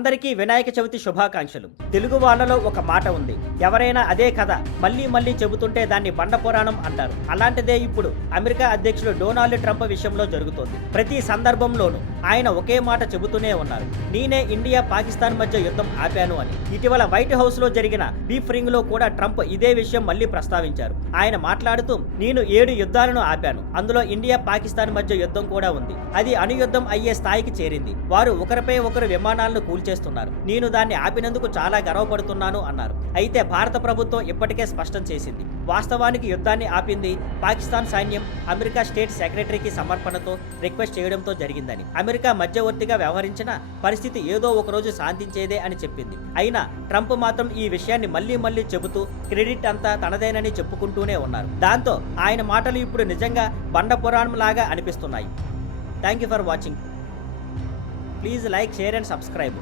అందరికీ వినాయక చవితి శుభాకాంక్షలు. తెలుగు వాళ్ళలో ఒక మాట ఉంది, ఎవరైనా అదే కథ మళ్ళీ మళ్ళీ చెబుతుంటే దాన్ని బండ పురాణం అంటారు. అలాంటిదే ఇప్పుడు అమెరికా అధ్యక్షుడు డొనాల్డ్ ట్రంప్ విషయంలో జరుగుతోంది. ప్రతి సందర్భంలోనూ ఆయన ఒకే మాట చెబుతూనే ఉన్నారు, నేనే ఇండియా పాకిస్తాన్ మధ్య యుద్ధం ఆపాను అని. ఇటీవల వైట్ హౌస్ లో జరిగిన బీఫ్ రింగ్ లో కూడా ట్రంప్ ఇదే విషయం మళ్ళీ ప్రస్తావించారు. ఆయన మాట్లాడుతూ, నేను 7 యుద్ధాలను ఆపాను, అందులో ఇండియా పాకిస్తాన్ మధ్య యుద్ధం కూడా ఉంది. అది అణుయుద్ధం అయ్యే స్థాయికి చేరింది. వారు ఒకరిపై ఒకరు విమానాలను కూల్చేస్తున్నారు. నేను దాన్ని ఆపినందుకు చాలా గర్వపడుతున్నాను అన్నారు. అయితే భారత ప్రభుత్వం ఇప్పటికే స్పష్టం చేసింది, వాస్తవానికి యుద్ధాన్ని ఆపింది పాకిస్తాన్ సైన్యం అమెరికా స్టేట్ సెక్రటరీకి సమర్పణతో రిక్వెస్ట్ చేయడంతో జరిగిందని. అమెరికా మధ్యవర్తిగా వ్యవహరించిన పరిస్థితి ఏదో ఒక రోజు శాంతించేదే అని చెప్పింది. అయినా ట్రంప్ మాత్రం ఈ విషయాన్ని మళ్ళీ మళ్ళీ చెబుతూ క్రెడిట్ అంతా తనదేనని చెప్పుకుంటూనే ఉన్నారు. దాంతో ఆయన మాటలు ఇప్పుడు నిజంగా బండ పురాణం లాగా అనిపిస్తున్నాయి. Thank you for watching. Please like, share and subscribe.